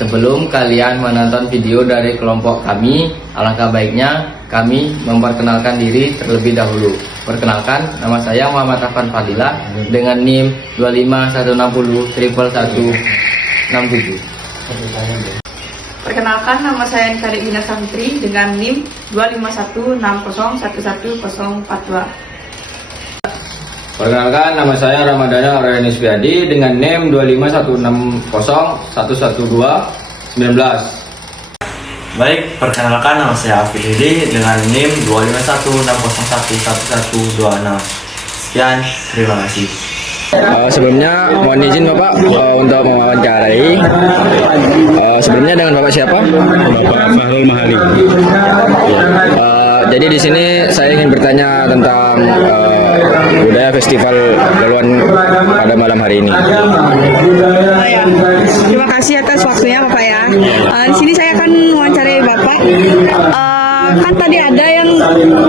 Sebelum kalian menonton video dari kelompok kami, alangkah baiknya kami memperkenalkan diri terlebih dahulu. Perkenalkan, nama saya Muhammad Afan Fadila dengan NIM 251603167. Perkenalkan, nama saya Nikari Ina Santri dengan NIM 25160111042. Perkenalkan, nama saya Ramadana Arayani Suyadi dengan NIM 25160111219. Baik, perkenalkan, nama saya Afid Hidi dengan NIM 25160111126. Sekian, terima kasih. Sebelumnya mohon izin Bapak untuk mewawancarai. Sebelumnya dengan Bapak siapa? Bapak Fahrul Mahali. Jadi di sini saya ingin bertanya tentang budaya festival Loluan pada malam hari ini. Ya. Terima kasih atas waktunya Bapak ya. Di sini saya akan mewawancarai Bapak. Kan tadi ada yang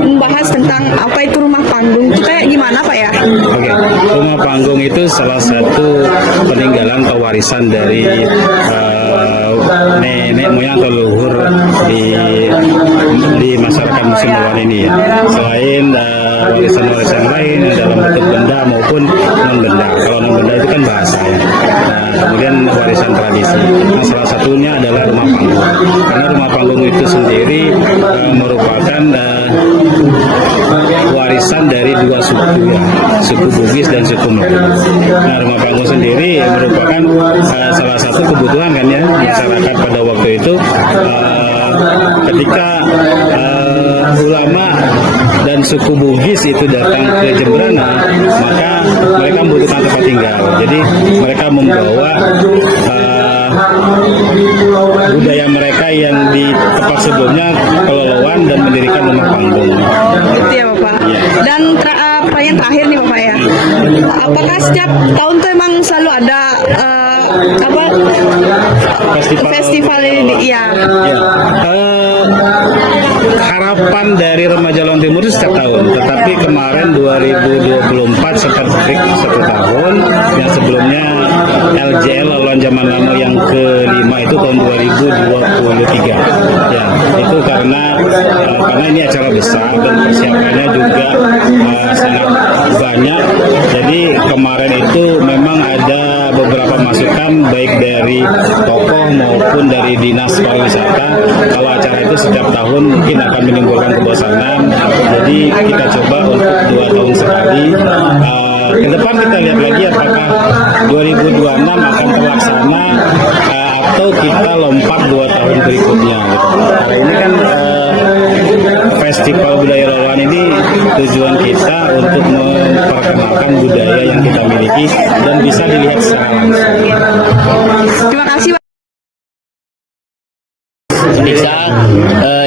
membahas tentang apa itu rumah panggung. Itu kayak gimana Pak ya? Oke, rumah panggung itu salah satu peninggalan atau warisan dari nenek moyang atau leluhur di masyarakat musim Loluan ini ya. Selain warisan-warisan lain dalam bentuk benda maupun non benda. Kalau non benda itu kan bahasa ya. Nah, kemudian warisan tradisi. Nah, salah satunya adalah rumah panggung. Karena rumah panggung itu sendiri merupakan warisan dari dua suku ya, suku Bugis dan suku Melayu. Nah, rumah panggung sendiri merupakan salah satu kebutuhan kan ya masyarakat pada waktu itu ketika ulama dan suku Bugis itu datang ke Jembrana, maka mereka membutuhkan tempat tinggal. Jadi mereka membawa budaya mereka yang di tempat sebelumnya ke Loluan dan mendirikan rumah panggung. Gitu ya Bapak. Ya. Dan pertanyaan terakhir nih Bapak ya. Apakah setiap tahun tuh emang selalu ada festival ini? Iya. Ya. Harapan dari Remaja Loluan Timur itu setiap tahun, tetapi kemarin 2024 sempat break 1 tahun. Yang sebelumnya LJL Loluan Zaman Lama yang kelima itu tahun 2023. Ya, itu karena ini acara besar dan persiapannya juga sangat banyak. Jadi kemarin itu memang ada beberapa masukan baik dari tokoh maupun dari dinas pariwisata. Kalau acara itu setiap tahun mungkin akan menimbulkan kebosanan. Jadi kita coba untuk 2 tahun sekali. Ke depan kita lihat lagi apakah 2026 akan terlaksana atau kita lompat 2 tahun berikutnya. Karena ini kan festival budaya Loluan ini tujuan kita untuk memperkenalkan budaya yang kita miliki dan bisa dilihat secara langsung. Terima kasih Pak. Bisa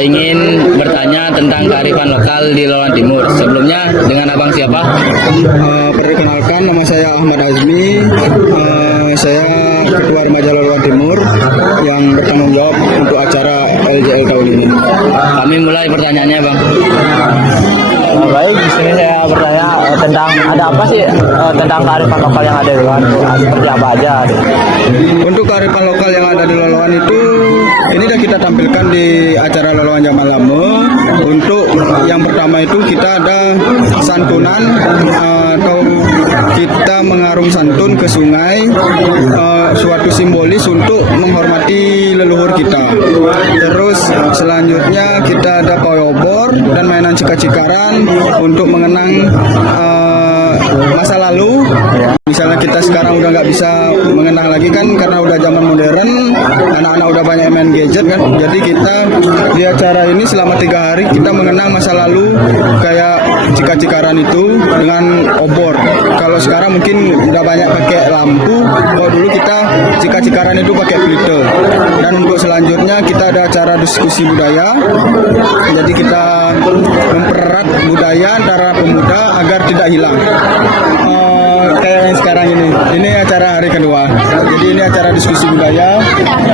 ingin bertanya tentang kearifan lokal di Loluan Timur. Sebelumnya dengan abang siapa? Perkenalkan, nama saya Ahmad Azmi. Saya Ketua Remaja Loluan Timur yang bertanggung jawab untuk acara LJL tahun ini. Kami mulai pertanyaannya bang. Baik, di sini saya bertanya tentang ada apa sih tentang kearifan lokal yang ada di Loluan, seperti apa aja? Untuk kearifan lokal yang ada di Loluan itu, ini sudah kita tampilkan di acara Loluan Zaman Lama. Untuk yang pertama itu kita ada santunan atau kita mengarung santun ke sungai, suatu simbolis untuk menghormati leluhur kita. Terus selanjutnya kita ada pawai obor dan mainan cikar-cikaran untuk mengenang masa lalu. Misalnya kita sekarang udah nggak bisa mengenang lagi kan karena udah zaman modern, anak-anak udah banyak main gadget kan. Jadi kita di acara ini selama 3 hari kita mengenang masa lalu kayak cikar-cikaran itu dengan obor. Kalau sekarang mungkin udah banyak pakai lampu, kalau dulu kita cikar-cikaran itu pakai pelita. Dan untuk selanjutnya kita ada acara diskusi budaya. Jadi kita mempererat budaya antara pemuda agar tidak hilang. Kayak yang sekarang ini acara hari kedua. Jadi ini acara diskusi budaya.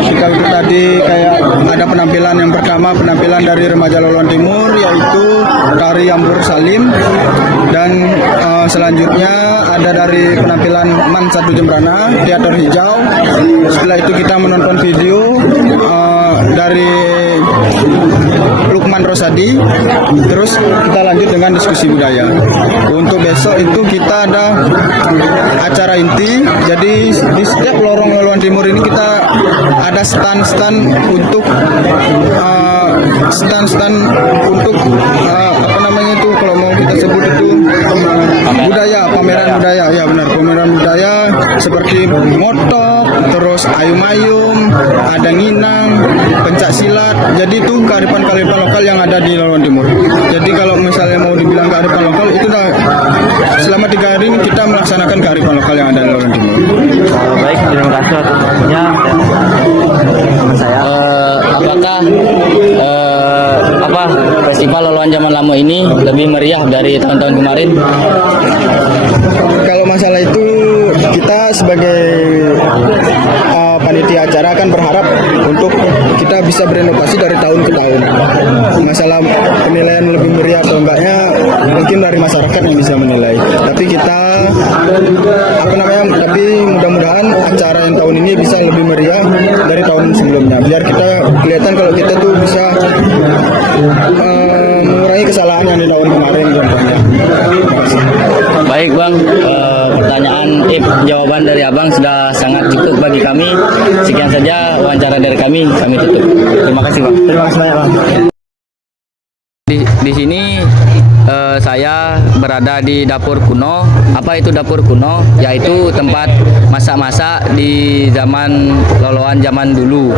Kita itu tadi kayak ada penampilan yang pertama, penampilan dari remaja Loluan Timur, yaitu tari Yambur Salim, dan selanjutnya ada dari penampilan Man Satu Jembrana, teater hijau. Setelah itu kita menonton video dari Lukman Rosadi, terus kita lanjut dengan diskusi budaya. Untuk besok itu kita ada acara inti, jadi di setiap lorong Loluan Timur ini kita ada stand-stand untuk apa namanya itu, kalau mau kita sebut itu budaya, pameran budaya, ya benar, pameran budaya seperti motok, terus ayum-ayum, ada nginang, pencak silat. Jadi itu kearifan-kearifan lokal yang ada di Loluan Timur. Jadi kalau misalnya mau dibilang kearifan lokal, itu dah selama 3 hari ini kita melaksanakan kearifan lokal yang ada di Loluan Timur. Baik, terima kasih atas waktunya teman saya. Apakah festival Loluan Zaman Lama ini lebih meriah dari tahun-tahun kemarin? Kalau masalah itu kita sebagai panitia acara kan berharap untuk kita bisa berinovasi dari tahun ke tahun. Masalah penilaian lebih meriah atau enggaknya mungkin dari masyarakat yang bisa menilai. Tapi kita tapi mudah-mudahan acara yang tahun ini bisa lebih meriah dari tahun sebelumnya. Biar kita kelihatan kalau kita tuh bisa mengurangi kesalahan yang di tahun kemarin contohnya. Baik Bang, pertanyaan jawaban dari Abang sudah sangat cukup bagi kami. Sekian saja wawancara dari kami tutup. Terima kasih Bang. Terima kasih banyak, Bang. Di sini saya berada di dapur kuno. Apa itu dapur kuno? Yaitu tempat masak-masak di zaman Loluan zaman dulu.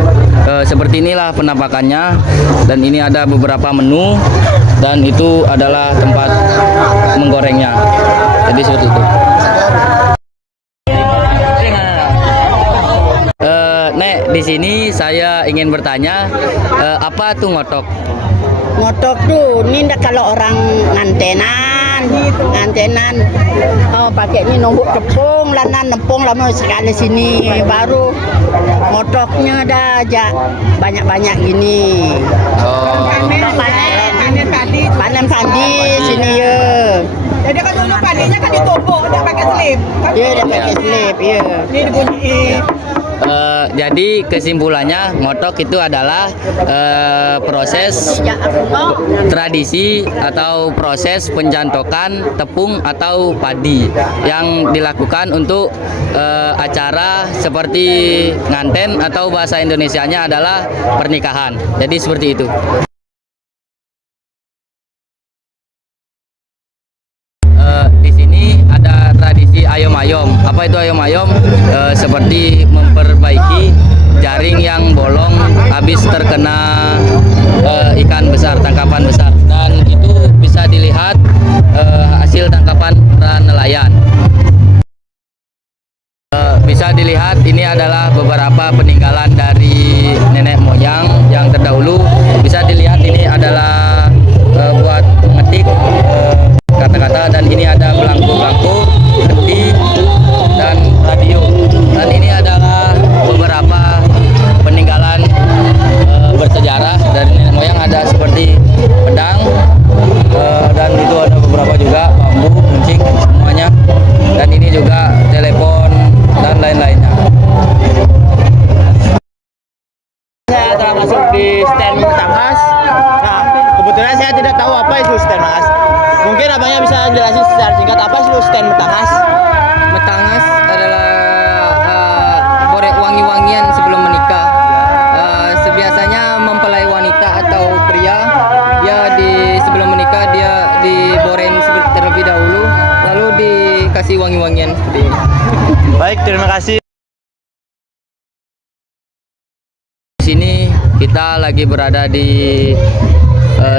Seperti inilah penampakannya, dan ini ada beberapa menu, dan itu adalah tempat menggorengnya. Jadi seperti itu. Nek, di sini saya ingin bertanya, apa tuh ngotok? Ngotok tuh, ini kalau orang ngantenan, pakai ini nombok tepung, nempung lama sekali sini, baru ngotoknya dah aja banyak-banyak gini. Panen padi sini ya. Jadi kan dulu padinya kan ditumbuk, dia pakai selip. Iya, dia pakai selip, iya. Ini dibunyiin. Jadi kesimpulannya ngotok itu adalah proses tradisi atau proses pencantokan tepung atau padi yang dilakukan untuk acara seperti nganten, atau bahasa Indonesianya adalah pernikahan. Jadi seperti itu. Di sini ada tradisi ayom-ayom. Apa itu ayom-ayom? Seperti memperbaiki jaring yang bolong habis terkena ikan besar, tangkapan besar, dan itu bisa dilihat hasil tangkapan para nelayan. Bisa dilihat ini adalah beberapa peninggalan dari nenek moyang yang terdahulu. Bisa dilihat ini adalah buat mengetik kata-kata, dan ini ada belangko-belangko, peti, dan radio. Dan ini adalah beberapa peninggalan bersejarah dari nenek moyang, ada seperti pedang, dan itu ada beberapa juga bambu, kuncing, semuanya. Dan ini juga telepon dan lain-lainnya. Saya telah masuk di stand Metangas. Nah, kebetulan saya tidak tahu apa itu stand Metangas. Mungkin abangnya bisa jelasin secara singkat apa itu stand Metangas? Metangas adalah korek wangi-wangian sebelum menikah. Sebiasanya mempelai wanita atau pria, dia sebelum menikah dia diboren terlebih dahulu, lalu dikasih wangi-wangian seperti ini. Baik, terima kasih. Di sini kita lagi berada di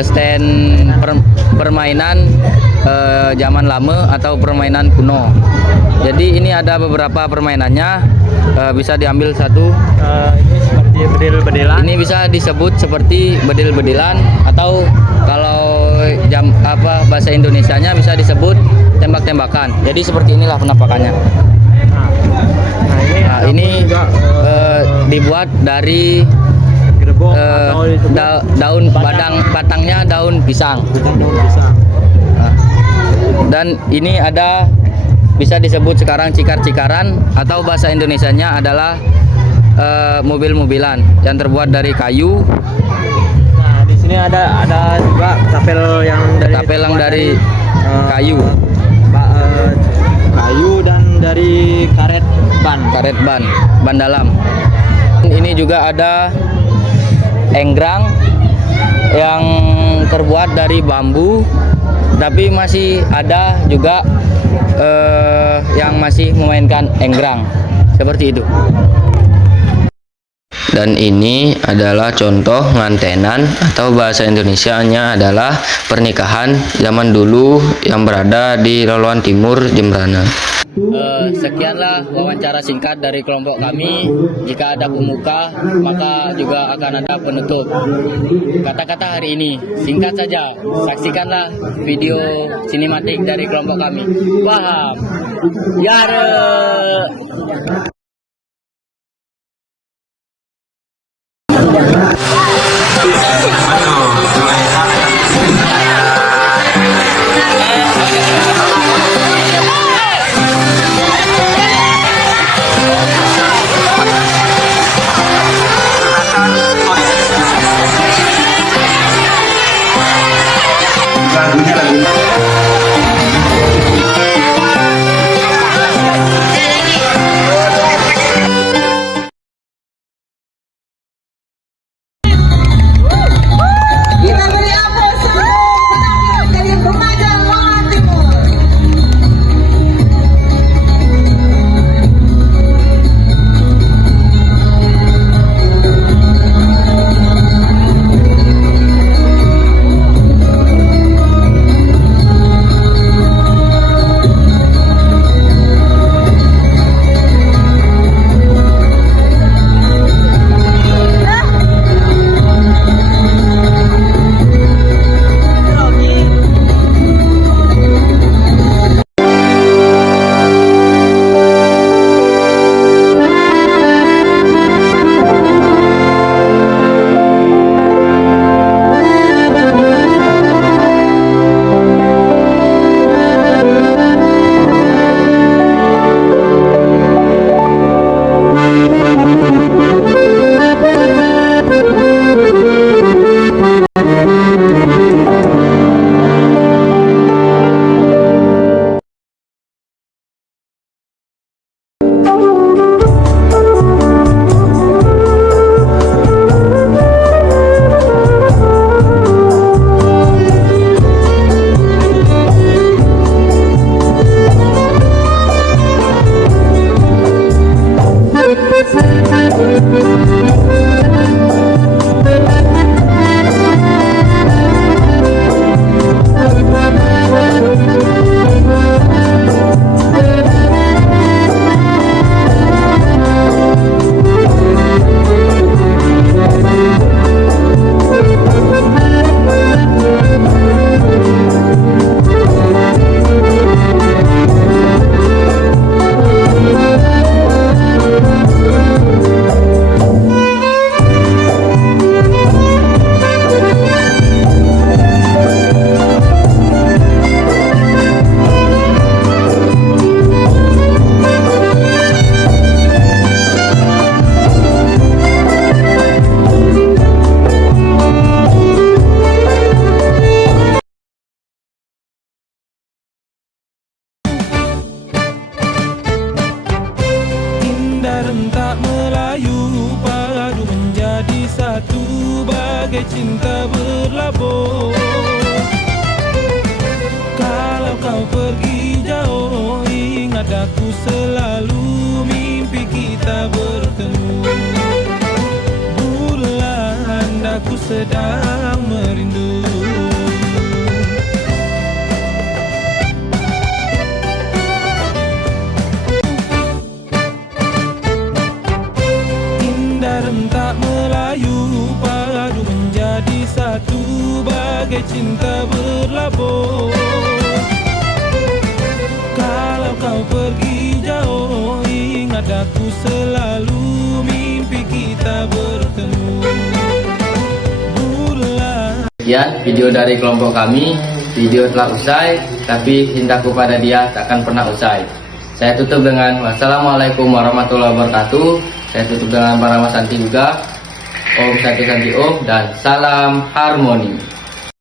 stand permainan zaman lama atau permainan kuno. Jadi ini ada beberapa permainannya, bisa diambil satu. Ini seperti bedil-bedilan. Ini bisa disebut seperti bedil-bedilan, atau kalau bahasa Indonesianya bisa disebut tembak-tembakan. Jadi seperti inilah penampakannya. Nah, ini dibuat dari daun batangnya daun pisang. Nah, dan ini ada bisa disebut sekarang cikar-cikaran atau bahasa Indonesianya adalah mobil-mobilan yang terbuat dari kayu. Nah, di sini ada juga kapel yang dari Kayu. Kayu dan dari karet ban dalam. Ini juga ada enggrang yang terbuat dari bambu, tapi masih ada juga yang masih memainkan enggrang seperti itu. Dan ini adalah contoh ngantenan atau bahasa Indonesianya adalah pernikahan zaman dulu yang berada di Loloan Timur, Jembrana. Sekianlah wawancara singkat dari kelompok kami. Jika ada pembuka, maka juga akan ada penutup. Kata-kata hari ini singkat saja. Saksikanlah video sinematik dari kelompok kami. Paham? Yare. Kita beri aplaus seluruh penampilan dari remaja Loloan Timur. rentak Melayu padu menjadi satu bagai cinta berlabur. Kalau kau pergi jauh, ingat aku selalu mimpi kita bertemu. Bulan aku sedang merindu. Rentak Melayu padu menjadi satu bagai cinta berlabur. Kalau kau pergi jauh, ingat aku selalu mimpi kita bertemu. Sekian video dari kelompok kami. Video telah usai, tapi cintaku pada dia takkan pernah usai. Saya tutup dengan wassalamualaikum warahmatullahi wabarakatuh. Saya tutup dengan Parama Santi juga. Om Satu Santi Om dan salam harmoni.